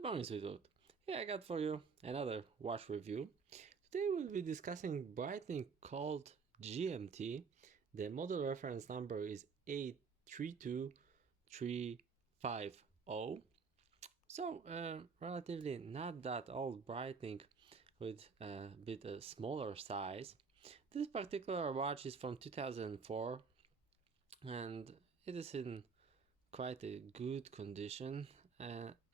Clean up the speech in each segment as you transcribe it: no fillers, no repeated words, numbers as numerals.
Good morning, sweetheart. Here I got for you another watch review. Today we'll be discussing BREITLING Colt GMT. The model reference number is A32350. So, relatively not that old BREITLING with a bit smaller size. This particular watch is from 2004 and it is in quite a good condition.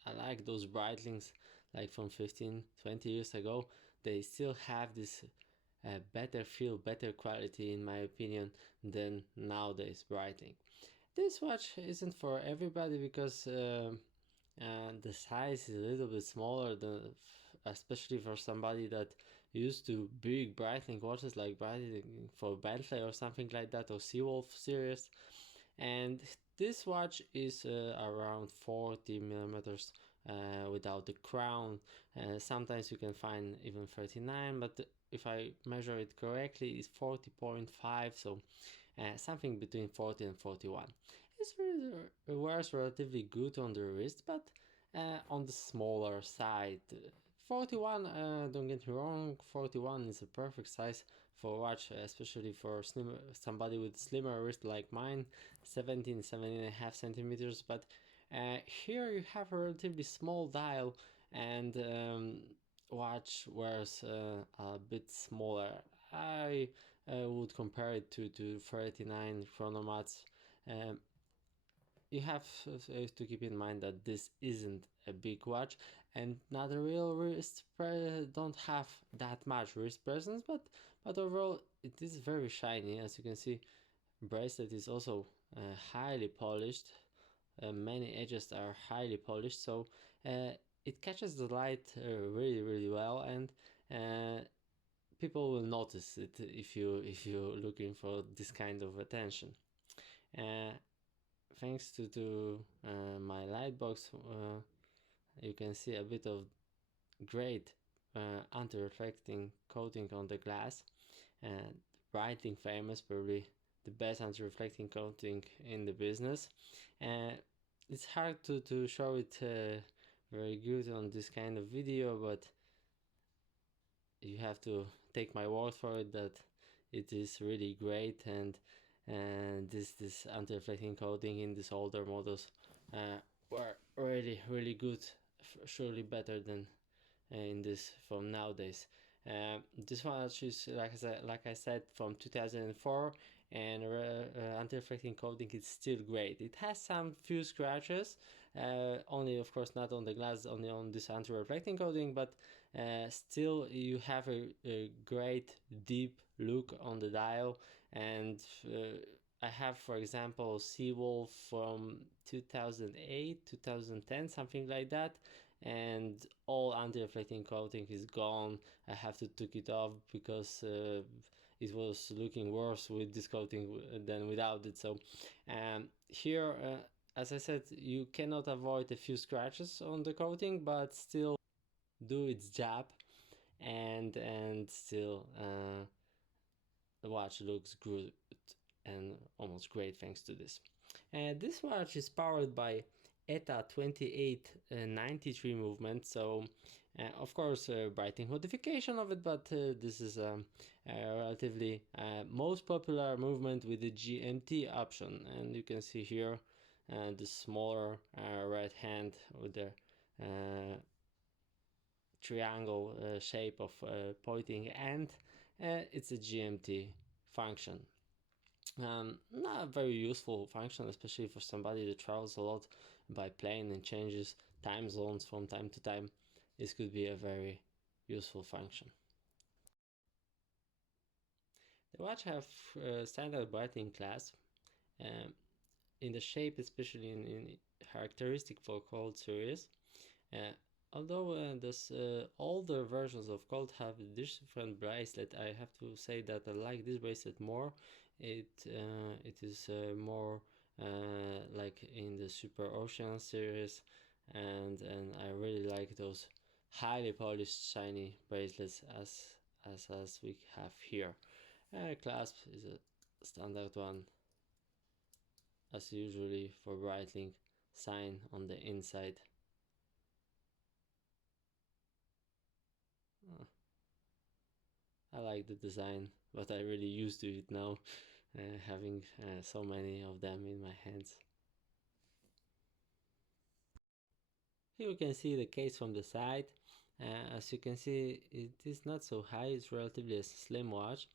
I like those Breitlings like from 15-20 years ago. They still have this better feel, better quality in my opinion than nowadays Breitling. This watch isn't for everybody because the size is a little bit smaller than, especially for somebody that used to big Breitling watches like Breitling for Bentley or something like that, or Seawolf series. And this watch is around 40 millimeters without the crown. Sometimes you can find even 39, but if I measure it correctly, it's 40.5, so something between 40 and 41. It wears relatively good on the wrist, but on the smaller side. 41, don't get me wrong, 41 is a perfect size for a watch, especially for somebody with slimmer wrist like mine, 17.5 centimeters. But here you have a relatively small dial, and watch wears a bit smaller. I would compare it to 39 Chronomats. Um, you have to keep in mind that this isn't a big watch and not a real don't have that much wrist presence, but overall it is very shiny. As you can see, bracelet is also highly polished. Many edges are highly polished, so it catches the light really well, and people will notice it if you're looking for this kind of attention. uh, Thanks to my light box, you can see a bit of great anti-reflecting coating on the glass, and Breitling famous, probably the best anti-reflecting coating in the business. It's hard to show it very good on this kind of video, but you have to take my word for it that it is really great, and this anti-reflecting coating in these older models were really good, surely better than in this from nowadays. This watch is like I said from 2004, and anti-reflecting coating is still great. It has some few scratches, only of course not on the glass, only on this anti-reflecting coating, but still you have a great deep look on the dial. And I have, for example, Seawolf from 2008 2010, something like that, and all anti-reflecting coating is gone. I have to take it off because it was looking worse with this coating than without it. So here, as I said, you cannot avoid a few scratches on the coating, but still do its job, and still the watch looks good and almost great thanks to this. This watch is powered by ETA 2893 movement, so of course Breitling modification of it, but this is a relatively most popular movement with the GMT option, and you can see here the smaller right hand with the triangle shape of pointing end. It's a GMT function. Not a very useful function, especially for somebody that travels a lot by plane and changes time zones from time to time. This could be a very useful function. The watch have standard Breitling clasp in the shape, especially in characteristic for Colt series. Although this older versions of Colt have different bracelet, I have to say that I like this bracelet more. It is more like in the Super Ocean series, and I really like those highly polished shiny bracelets as we have here. Clasp is a standard one, as usually for Breitling, sign on the inside. I like the design, but I really used to it now, having so many of them in my hands. Here you can see the case from the side. As you can see, it is not so high, it's relatively a slim watch,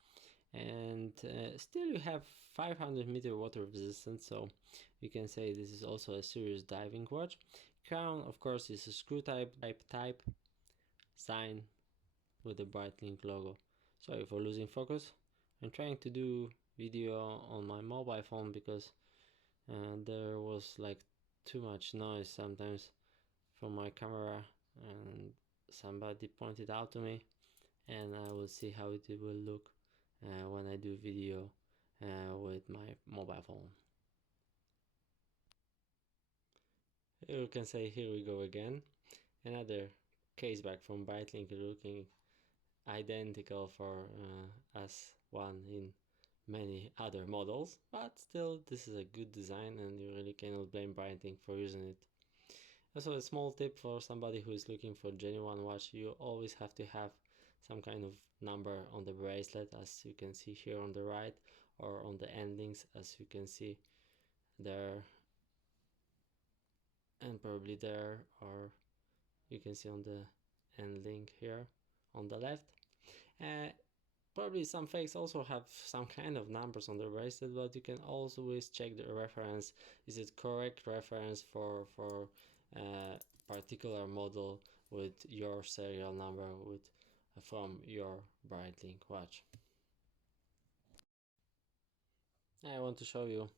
and still you have 500-meter water resistance, so you can say this is also a serious diving watch. Crown, of course, is a screw type sign with the Breitling logo. Sorry for losing focus. I'm trying to do video on my mobile phone because there was like too much noise sometimes from my camera, and somebody pointed out to me, and I will see how it will look when I do video with my mobile phone. Here you can say, here we go again, another case back from Breitling, looking identical for as one in many other models, but still this is a good design and you really cannot blame Breitling for using it. Also, a small tip for somebody who is looking for genuine watch: you always have to have some kind of number on the bracelet, as you can see here on the right, or on the endings, as you can see there, and probably there, or you can see on the end link here on the left. Probably some fakes also have some kind of numbers on the bracelet, but you can always check the reference. Is it correct reference for particular model with your serial number with from your Breitling watch? I want to show you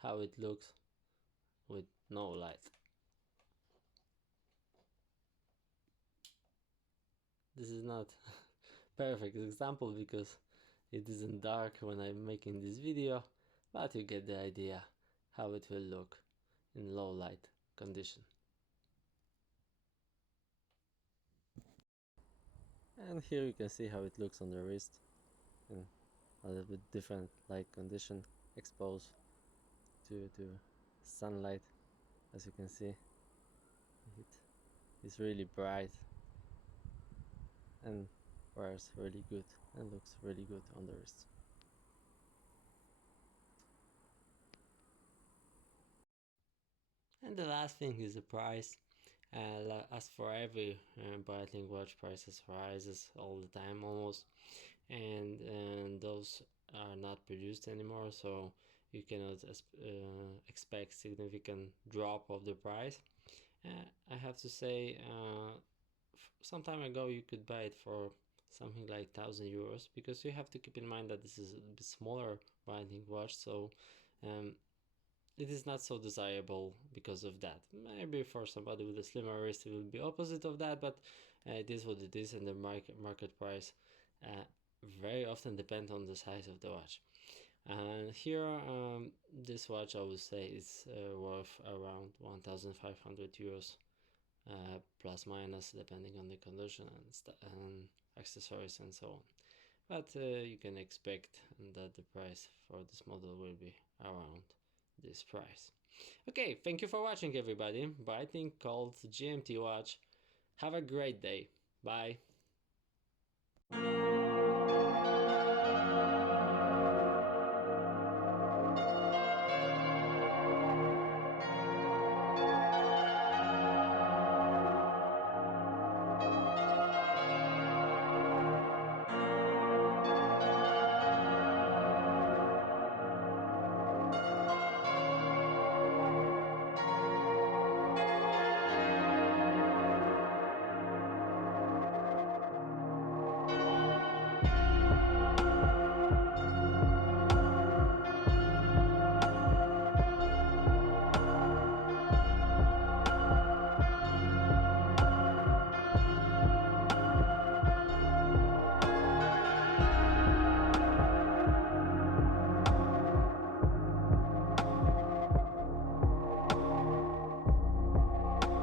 how it looks with no light. This is not perfect example because it isn't dark when I'm making this video, but you get the idea how it will look in low light condition. And here you can see how it looks on the wrist in a little bit different light condition, exposed to sunlight. As you can see, it is really bright and wears really good and looks really good on the wrist. And the last thing is the price. As for every Breitling watch, prices rises all the time almost, and those are not produced anymore, so you cannot expect significant drop of the price. I have to say, some time ago you could buy it for something like 1,000 euros, because you have to keep in mind that this is a bit smaller Breitling watch, so it is not so desirable because of that. Maybe for somebody with a slimmer wrist it will be opposite of that, but it is what it is, and the market price very often depends on the size of the watch. And here this watch I would say is worth around 1,500 euros plus minus, depending on the condition and accessories and so on. But you can expect that the price for this model will be around this price. Okay, thank you for watching, everybody. Breitling Colt GMT watch. Have a great day. Bye.